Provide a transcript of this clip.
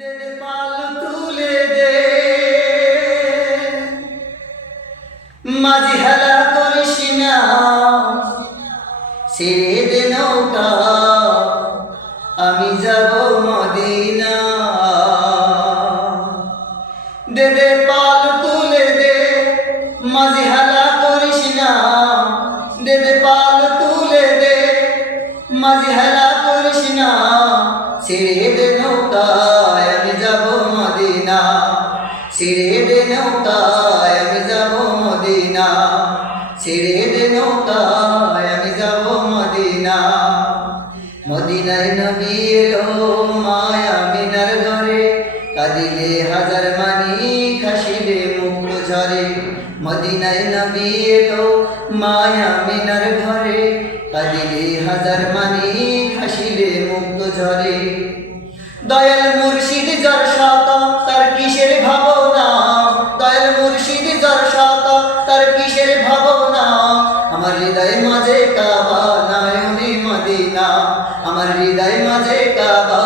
দে দে পাল তুলে দে মাঝি হেলা করিস না ছেড়ে দে নৌকা আমি যাব মদিনা দে দে পাল তুলে দে মাঝি হেলা করিস না দে দে পাল তুলে দে মাঝি হেলা করিস না ছেড়ে দে নৌকায় আমি যাব মদিনা ছেড়ে দে নৌকায় আমি যাব মদিনা ছেড়ে দে নৌকায় আমি যাব মদিনা মদিনায় নবী এলো মায়া মিনার ঘরে কাঁদিলে হাজার মানি হাসিলে মুক্ত ঝরে মদিনায় নবী এলো মায়া মিনার ঘরে কাঁদিলে হাজার মানি হাসিলে মুক্ত ঝরে দয়াল মুর্শিদ যার সাতা তার কিসের ভাবনা দয়াল মুর্শিদ যার সাতা তার কিসের ভাবনা আমার হৃদয় মাঝে কাবা নয়নে মদিনা আমার হৃদয় মাঝে কাবা